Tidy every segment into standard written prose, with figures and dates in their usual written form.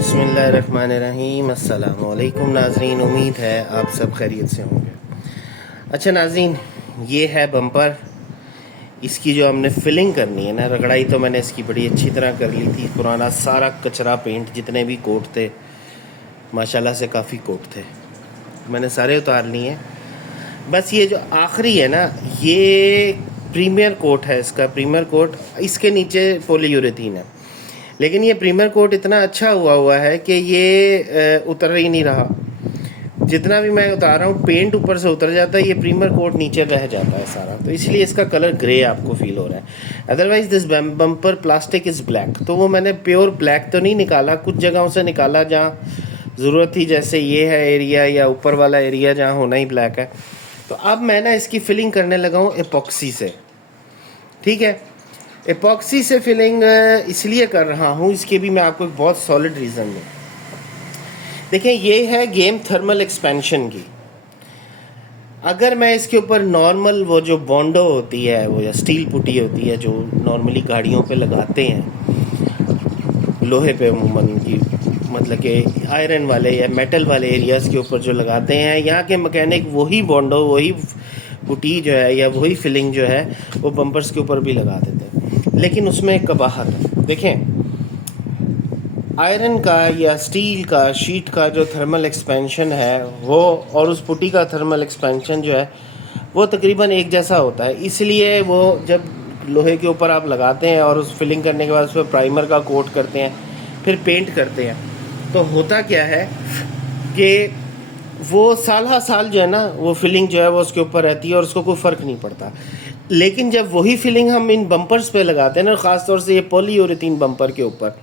बिस्मिल्लाहिर्रहमानिर्रहीम। अस्सलाम वालेकुम नाज़रीन, उम्मीद है आप सब खैरियत से होंगे। अच्छा नाज़रीन, ये है बम्पर। इसकी जो हमने फिलिंग करनी है ना, रगड़ाई तो मैंने इसकी बड़ी अच्छी तरह कर ली थी। पुराना सारा कचरा पेंट जितने भी कोट थे, माशाल्लाह से काफ़ी कोट थे, मैंने सारे उतार लिए। बस ये जो आखिरी है ना, ये प्रीमियर कोट है इसका। प्रीमियर कोट, इसके नीचे पॉलीयूरेथीन है, लेकिन ये प्रीमियर कोट इतना अच्छा हुआ है कि ये उतर ही नहीं रहा। जितना भी मैं उतार रहा हूँ पेंट ऊपर से उतर जाता है, ये प्रीमियर कोट नीचे रह जाता है सारा, तो इसलिए इसका कलर ग्रे आपको फील हो रहा है। Otherwise this bumper plastic is black. तो वो मैंने प्योर ब्लैक तो नहीं निकाला, कुछ जगहों से निकाला जहाँ ज़रूरत थी, जैसे ये है एरिया या ऊपर वाला एरिया जहाँ होना ही ब्लैक है। तो अब मैं ना इसकी फिलिंग करने लगा हूँ एपॉक्सी से। ठीक है, एपॉक्सी से फिलिंग इसलिए कर रहा हूँ, इसके भी मैं आपको एक बहुत सॉलिड रीज़न दूँ। देखें, ये है गेम थर्मल एक्सपेंशन की। अगर मैं इसके ऊपर नॉर्मल वो जो बॉन्डो होती है, वो या स्टील पुटी होती है जो नॉर्मली गाड़ियों पे लगाते हैं, लोहे पे अमूमन की, मतलब कि आयरन वाले या मेटल वाले एरियाज़ के ऊपर जो लगाते हैं, यहाँ के मैकेनिक वही बॉन्डो, वही पुटी जो है या वही फिलिंग जो है वो बम्पर्स के ऊपर भी लगा देते हैं। लेकिन उसमें एक कबाहत है। देखें, आयरन का या स्टील का शीट का जो थर्मल एक्सपेंशन है वो, और उस पुटी का थर्मल एक्सपेंशन जो है वो तकरीबन एक जैसा होता है। इसलिए वो जब लोहे के ऊपर आप लगाते हैं और उस फिलिंग करने के बाद उस पर प्राइमर का कोट करते हैं, फिर पेंट करते हैं, तो होता क्या है कि वो साल हा साल जो है ना, वो फिलिंग जो है वो उसके ऊपर रहती है और उसको कोई फ़र्क नहीं पड़ता। लेकिन जब वही फिलिंग हम इन बम्पर्स पे लगाते हैं ना, ख़ास तौर से ये पॉलीयूरेथीन बम्पर के ऊपर,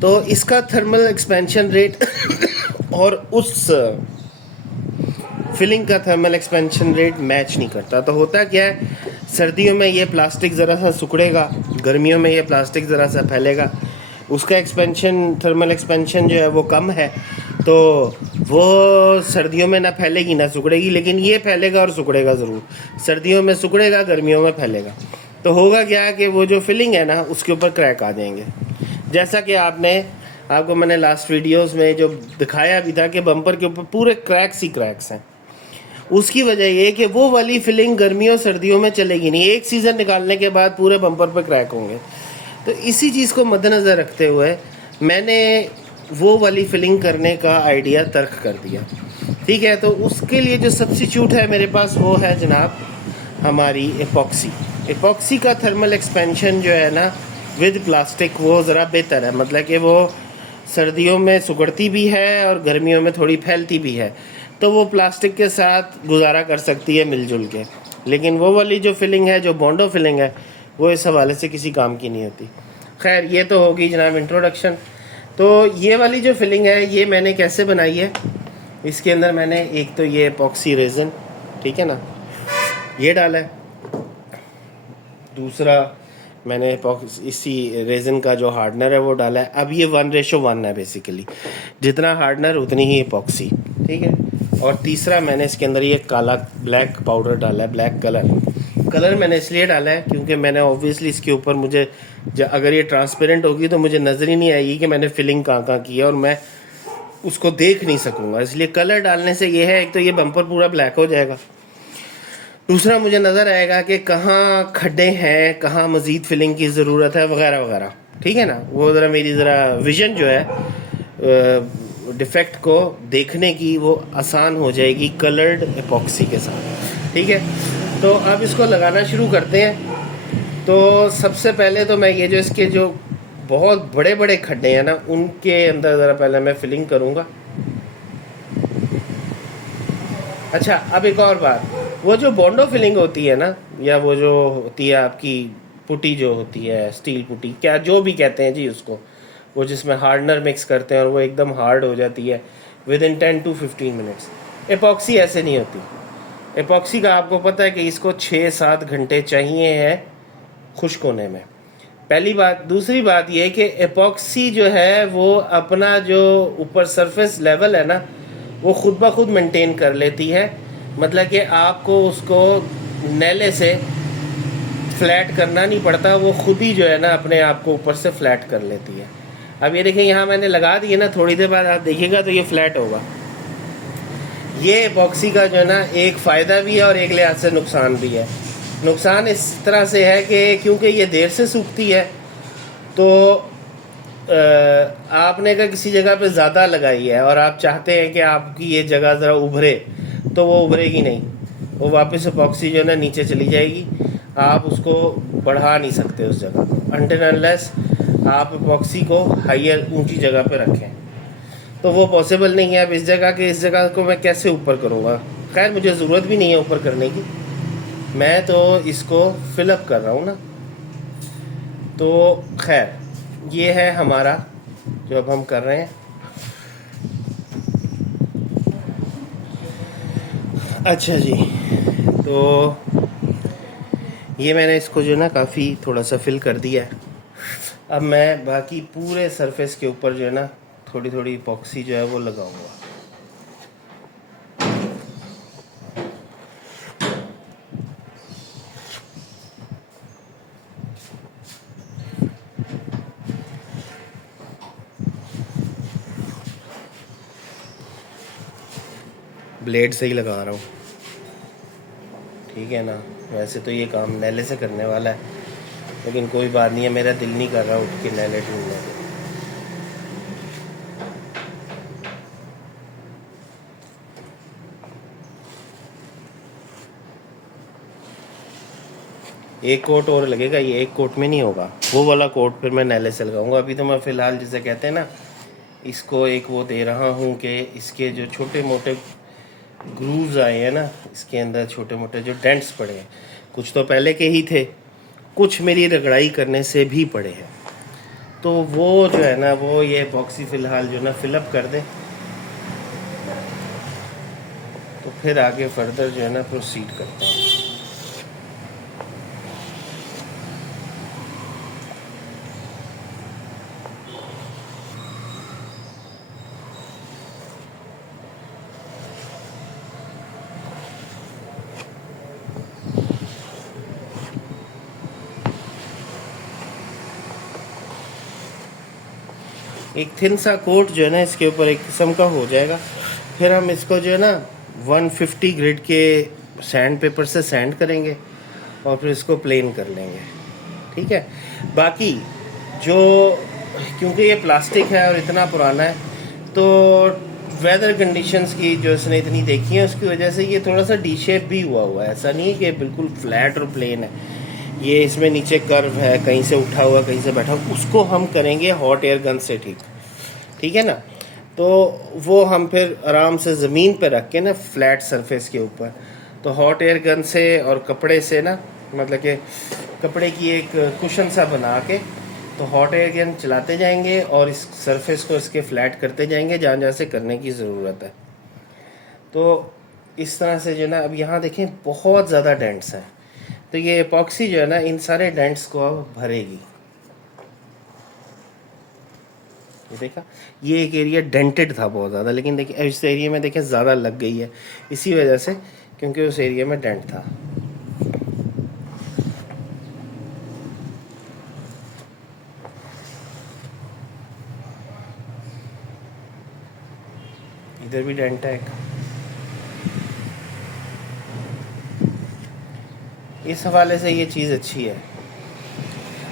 तो इसका थर्मल एक्सपेंशन रेट और उस फिलिंग का थर्मल एक्सपेंशन रेट मैच नहीं करता। तो होता क्या है, सर्दियों में ये प्लास्टिक ज़रा सा सिकुड़ेगा, गर्मियों में ये प्लास्टिक ज़रा सा फैलेगा, उसका एक्सपेंशन, थर्मल एक्सपेंशन जो है वो कम है, तो वो सर्दियों में ना फैलेगी ना सिकुड़ेगी, लेकिन ये फैलेगा और सिकुड़ेगा ज़रूर। सर्दियों में सिकुड़ेगा, गर्मियों में फैलेगा। तो होगा क्या कि वो जो फिलिंग है ना, उसके ऊपर क्रैक आ जाएंगे। जैसा कि आपको मैंने लास्ट वीडियोस में जो दिखाया भी था कि बम्पर के ऊपर पूरे क्रैक्स ही क्रैक्स हैं। उसकी वजह ये कि वो वाली फिलिंग गर्मियों सर्दियों में चलेगी नहीं, एक सीज़न निकालने के बाद पूरे बम्पर पर क्रैक होंगे। तो इसी चीज़ को मद्देनज़र रखते हुए मैंने वो वाली फिलिंग करने का आइडिया तर्क कर दिया। ठीक है, तो उसके लिए जो सब्स्टिट्यूट है मेरे पास वो है जनाब हमारी एपॉक्सी। एपॉक्सी का थर्मल एक्सपेंशन जो है ना विद प्लास्टिक, वो ज़रा बेहतर है। मतलब कि वो सर्दियों में सुगड़ती भी है और गर्मियों में थोड़ी फैलती भी है, तो वो प्लास्टिक के साथ गुजारा कर सकती है मिलजुल के। लेकिन वो वाली जो फिलिंग है, जो बॉन्डो फिलिंग है, वो इस हवाले से किसी काम की नहीं होती। खैर, ये तो होगी जनाब इंट्रोडक्शन। तो ये वाली जो फिलिंग है ये मैंने कैसे बनाई है, इसके अंदर मैंने एक तो ये एपॉक्सी रेज़न, ठीक है ना, ये डाला है। दूसरा मैंने इसी रेज़न का जो हार्डनर है वो डाला है। अब ये 1:1 है बेसिकली, जितना हार्डनर उतनी ही एपॉक्सी, ठीक है। और तीसरा मैंने इसके अंदर ये काला ब्लैक पाउडर डाला है, ब्लैक कलर मैंने इसलिए डाला है क्योंकि मैंने ऑब्वियसली इसके ऊपर मुझे अगर ये ट्रांसपेरेंट होगी तो मुझे नज़र ही नहीं आएगी कि मैंने फिलिंग कहाँ की है और मैं उसको देख नहीं सकूँगा। इसलिए कलर डालने से ये है, एक तो ये बम्पर पूरा ब्लैक हो जाएगा, दूसरा मुझे नज़र आएगा कि कहाँ खड्डे हैं, कहाँ मज़ीद फिलिंग की ज़रूरत है, वगैरह वगैरह। ठीक है ना, वो ज़रा विज़न जो है डिफेक्ट को देखने की वो आसान हो जाएगी कलर्ड एपॉक्सी के साथ। ठीक है, तो अब इसको लगाना शुरू करते हैं। तो सबसे पहले तो मैं ये जो इसके जो बहुत बड़े बड़े खड्डे हैं ना, उनके अंदर ज़रा पहले मैं फिलिंग करूँगा। अच्छा, अब एक और बात, वो जो बॉन्डो फिलिंग होती है ना, या वो जो होती है आपकी पुटी जो होती है, स्टील पुटी, क्या जो भी कहते हैं जी उसको, वो जिसमें हार्डनर मिक्स करते हैं और वो एकदम हार्ड हो जाती है with in 10 to 15 minutes. Epoxy ऐसे नहीं होती। एपॉक्सी का आपको पता है कि इसको 6-7 घंटे चाहिए है खुश्क होने में, पहली बात। दूसरी बात ये कि एपॉक्सी जो है वो अपना जो ऊपर सरफेस लेवल है ना, वो खुद ब खुद मेंटेन कर लेती है। मतलब कि आपको उसको नैले से फ्लैट करना नहीं पड़ता, वो खुद ही जो है ना अपने आप को ऊपर से फ्लैट कर लेती है। अब ये देखिए यहाँ मैंने लगा दिए ना, थोड़ी देर बाद आप देखिएगा तो ये फ्लैट होगा। ये एपॉक्सी का जो है ना एक फ़ायदा भी है और एक लिहाज से नुकसान भी है। नुकसान इस तरह से है कि क्योंकि ये देर से सूखती है तो आपने अगर किसी जगह पे ज़्यादा लगाई है और आप चाहते हैं कि आपकी ये जगह ज़रा उभरे, तो वो उभरेगी नहीं, वो वापस एपॉक्सी जो है ना नीचे चली जाएगी। आप उसको बढ़ा नहीं सकते उस जगह को, अनटिल अनलेस आप एपॉक्सी को हाइयर ऊंची जगह पे रखें, तो वो पॉसिबल नहीं है। अब इस जगह के इस जगह को मैं कैसे ऊपर करूँगा? खैर मुझे ज़रूरत भी नहीं है ऊपर करने की, मैं तो इसको फिलअप कर रहा हूँ ना। तो खैर ये है हमारा जो अब हम कर रहे हैं। अच्छा जी, तो ये मैंने इसको जो ना काफ़ी थोड़ा सा फिल कर दिया है। अब मैं बाकी पूरे सरफेस के ऊपर जो है ना थोड़ी थोड़ी इपॉक्सी जो है वो लगाऊंगा। ब्लेड से ही लगा रहा हूँ, ठीक है ना। वैसे तो ये काम नैले से करने वाला है, लेकिन कोई बात नहीं है, मेरा दिल नहीं कर रहा उठ के नैले ढूंढने का। एक कोट और लगेगा, ये एक कोट में नहीं होगा, वो वाला कोट फिर मैं नैले से लगाऊंगा। अभी तो मैं फ़िलहाल जिसे कहते हैं ना, इसको एक वो दे रहा हूँ कि इसके जो छोटे मोटे ग्रूव्स आए हैं ना, इसके अंदर छोटे मोटे जो डेंट्स पड़े हैं, कुछ तो पहले के ही थे, कुछ मेरी रगड़ाई करने से भी पड़े हैं, तो वो जो है ना वो ये एपॉक्सी फ़िलहाल जो ना फिलअप कर दें, तो फिर आगे फर्दर जो है ना प्रोसीड करते हैं। एक थिन सा कोट जो है ना इसके ऊपर एक किस्म का हो जाएगा। फिर हम इसको जो है ना 150 ग्रेड के सैंड पेपर से सैंड करेंगे और फिर इसको प्लेन कर लेंगे, ठीक है। बाकी जो क्योंकि ये प्लास्टिक है और इतना पुराना है, तो वेदर कंडीशंस की जो इसने इतनी देखी है उसकी वजह से ये थोड़ा सा डी शेप भी हुआ है। ऐसा नहीं है कि बिल्कुल फ्लैट और प्लेन है, ये इसमें नीचे कर्व है, कहीं से उठा हुआ कहीं से बैठा हुआ। उसको हम करेंगे हॉट एयर गन से, ठीक है ना। तो वो हम फिर आराम से ज़मीन पे रख के ना फ्लैट सरफेस के ऊपर, तो हॉट एयर गन से और कपड़े से ना, मतलब कि कपड़े की एक कुशन सा बना के, तो हॉट एयर गन चलाते जाएंगे और इस सरफेस को इसके फ्लैट करते जाएंगे जहाँ जहाँ से करने की ज़रूरत है। तो इस तरह से जो ना, अब यहाँ देखें बहुत ज़्यादा डेंट्स हैं, तो ये एपॉक्सी जो है ना इन सारे डेंट्स को अब भरेगी। ये देखा, ये एक एरिया डेंटेड था बहुत ज़्यादा, लेकिन देखिए इस एरिया में देखें ज़्यादा लग गई है, इसी वजह से, क्योंकि उस एरिया में डेंट था। इधर भी डेंट है एक। इस हवाले से ये चीज़ अच्छी है।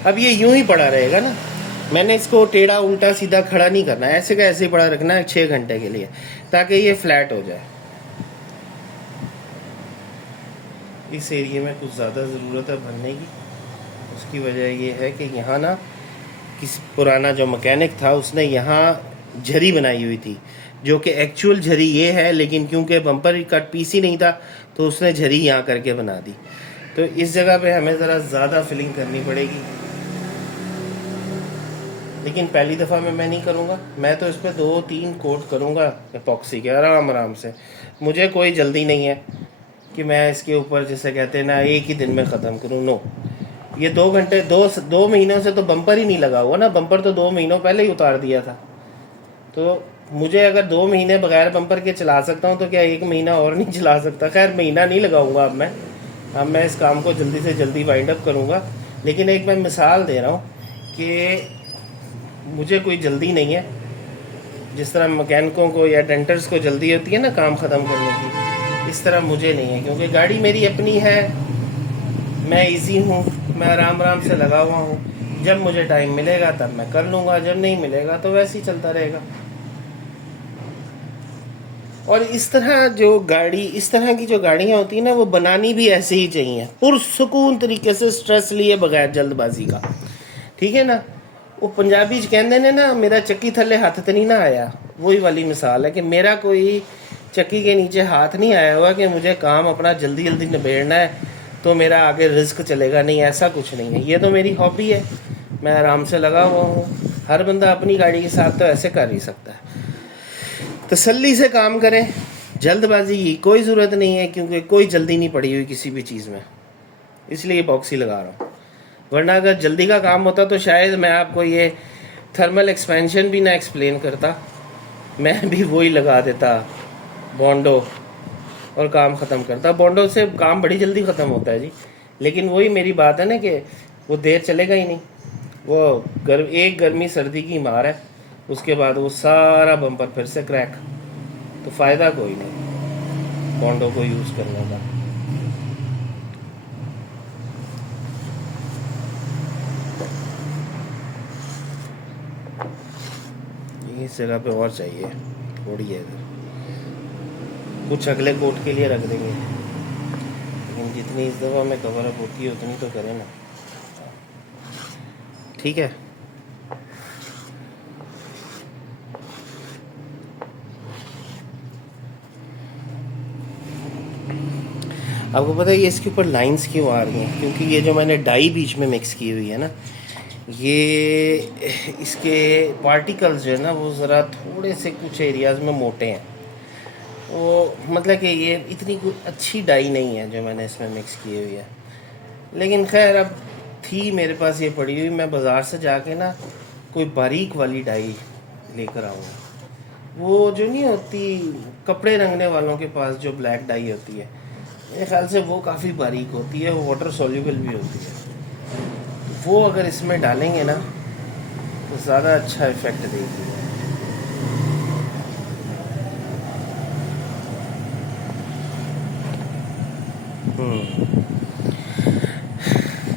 अब ये यूं ही पड़ा रहेगा ना, मैंने इसको टेढ़ा उल्टा सीधा खड़ा नहीं करना है, ऐसे का ऐसे ही पड़ा रखना है 6 घंटे के लिए, ताकि ये फ्लैट हो जाए। इस एरिया में कुछ ज़्यादा ज़रूरत है भरने की, उसकी वजह ये है कि यहाँ ना किसी पुराना जो मैकेनिक था उसने यहाँ झरी बनाई हुई थी, जो कि एक्चुअल झरी ये है, लेकिन क्योंकि बम्पर कट पीस ही नहीं था तो उसने झरी यहाँ करके बना दी। तो इस जगह पे हमें ज़रा ज़्यादा फिलिंग करनी पड़ेगी, लेकिन पहली दफ़ा में मैं नहीं करूँगा, मैं तो इस पर 2-3 कोट करूँगा एपॉक्सी के, आराम आराम से। मुझे कोई जल्दी नहीं है कि मैं इसके ऊपर जैसे कहते हैं ना एक ही दिन में ख़त्म करूँ, नो। ये 2 घंटे, 2 महीनों से तो बम्पर ही नहीं लगा हुआ ना, बम्पर तो 2 महीनों पहले ही उतार दिया था। तो मुझे अगर 2 महीने बगैर बम्पर के चला सकता हूँ तो क्या 1 महीना और नहीं चला सकता? खैर महीना नहीं लगाऊंगा अब मैं इस काम को जल्दी से जल्दी वाइंड अप करूँगा। लेकिन एक मैं मिसाल दे रहा हूँ कि मुझे कोई जल्दी नहीं है, जिस तरह मैकेनिकों को या डेंटर्स को जल्दी होती है ना काम ख़त्म करने की, इस तरह मुझे नहीं है, क्योंकि गाड़ी मेरी अपनी है, मैं इजी हूँ, मैं आराम आराम से लगा हुआ हूँ। जब मुझे टाइम मिलेगा तब मैं कर लूँगा, जब नहीं मिलेगा तो वैसे ही चलता रहेगा। और इस तरह की जो गाड़ियाँ होती हैं ना, वो बनानी भी ऐसे ही चाहिए, पुरसुकून तरीके से, स्ट्रेस लिए बगैर, जल्दबाजी का, ठीक है ना। वो पंजाबी कहते ने ना, मेरा चक्की थल्ले हाथ तो नहीं ना आया, वही वाली मिसाल है कि मेरा कोई चक्की के नीचे हाथ नहीं आया हुआ कि मुझे काम अपना जल्दी जल्दी निबेड़ना है तो मेरा आगे रिस्क चलेगा, नहीं, ऐसा कुछ नहीं है। ये तो मेरी हॉबी है, मैं आराम से लगा हुआ हूँ। हर बंदा अपनी गाड़ी के साथ तो ऐसे कर ही सकता है। तसल्ली से काम करें, जल्दबाजी की कोई ज़रूरत नहीं है, क्योंकि कोई जल्दी नहीं पड़ी हुई किसी भी चीज़ में, इसलिए बॉक्सी लगा रहा हूँ। वरना अगर जल्दी का काम होता तो शायद मैं आपको ये थर्मल एक्सपेंशन भी ना एक्सप्लेन करता, मैं भी वही लगा देता बॉन्डो और काम ख़त्म करता। बॉन्डो से काम बड़ी जल्दी ख़त्म होता है जी, लेकिन वही मेरी बात है ना कि वो देर चलेगा ही नहीं। वो एक गर्मी सर्दी की मार है, उसके बाद वो सारा बम्पर फिर से क्रैक, तो फ़ायदा कोई नहीं बॉन्डो को यूज़ करने का। इस जगह पे और चाहिए थोड़ी है इधर, कुछ अगले कोट के लिए रख देंगे, लेकिन जितनी इस दफ़ा में कवर अप होती है उतनी तो करें ना, ठीक है। आपको पता है ये इसके ऊपर लाइंस क्यों आ रही हैं? क्योंकि ये जो मैंने डाई बीच में मिक्स की हुई है ना, ये इसके पार्टिकल्स जो है ना वो ज़रा थोड़े से कुछ एरियाज़ में मोटे हैं। वो मतलब कि ये इतनी कोई अच्छी डाई नहीं है जो मैंने इसमें मिक्स की हुई है, लेकिन खैर अब थी मेरे पास ये पड़ी हुई, मैं बाज़ार से जाके ना कोई बारीक वाली डाई लेकर आऊँगा। वो जो नहीं होती कपड़े रंगने वालों के पास जो ब्लैक डाई होती है, मेरे ख्याल से वो काफ़ी बारीक होती है, वो वाटर सॉल्युबल भी होती है। वो अगर इसमें डालेंगे ना तो ज़्यादा अच्छा इफेक्ट देगी।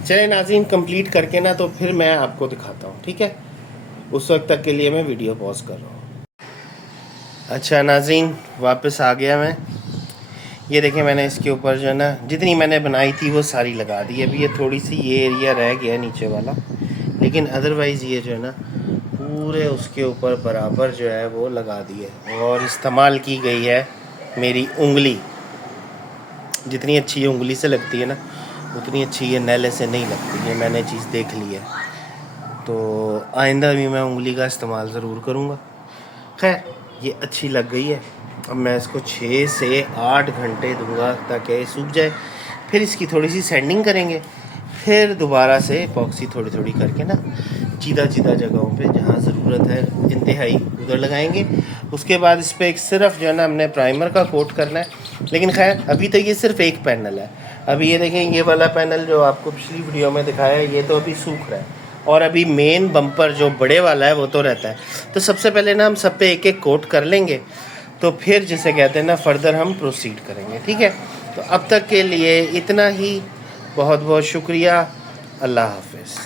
चलिए नाज़रीन, कंप्लीट करके ना तो फिर मैं आपको दिखाता हूँ, ठीक है। उस वक्त तक के लिए मैं वीडियो पॉज कर रहा हूँ। अच्छा नाज़रीन, वापस आ गया मैं। ये देखें, मैंने इसके ऊपर जो है ना जितनी मैंने बनाई थी वो सारी लगा दी। अभी ये थोड़ी सी ये एरिया रह गया नीचे वाला, लेकिन अदरवाइज़ ये जो है ना पूरे उसके ऊपर बराबर जो है वो लगा दी है। और इस्तेमाल की गई है मेरी उंगली, जितनी अच्छी ये उंगली से लगती है ना उतनी अच्छी ये नैले से नहीं लगती, ये मैंने चीज़ देख ली है। तो आइंदा भी मैं उंगली का इस्तेमाल ज़रूर करूँगा। खैर ये अच्छी लग गई है, अब मैं इसको 6 से 8 घंटे दूंगा ताकि सूख जाए। फिर इसकी थोड़ी सी सैंडिंग करेंगे, फिर दोबारा से एपॉक्सी थोड़ी थोड़ी करके ना चीदा जगहों पे जहाँ ज़रूरत है इंतहाई उधर लगाएंगे। उसके बाद इस पर एक सिर्फ जो है ना हमने प्राइमर का कोट करना है। लेकिन खैर अभी तो ये सिर्फ एक पैनल है। अभी ये देखें, ये वाला पैनल जो आपको पिछली वीडियो में दिखाया है ये तो अभी सूख रहा है, और अभी मेन बम्पर जो बड़े वाला है वो तो रहता है। तो सबसे पहले ना हम सब पे एक एक कोट कर लेंगे, तो फिर जिसे कहते हैं ना फर्दर हम प्रोसीड करेंगे, ठीक है। तो अब तक के लिए इतना ही, बहुत बहुत शुक्रिया, अल्लाह हाफिज़।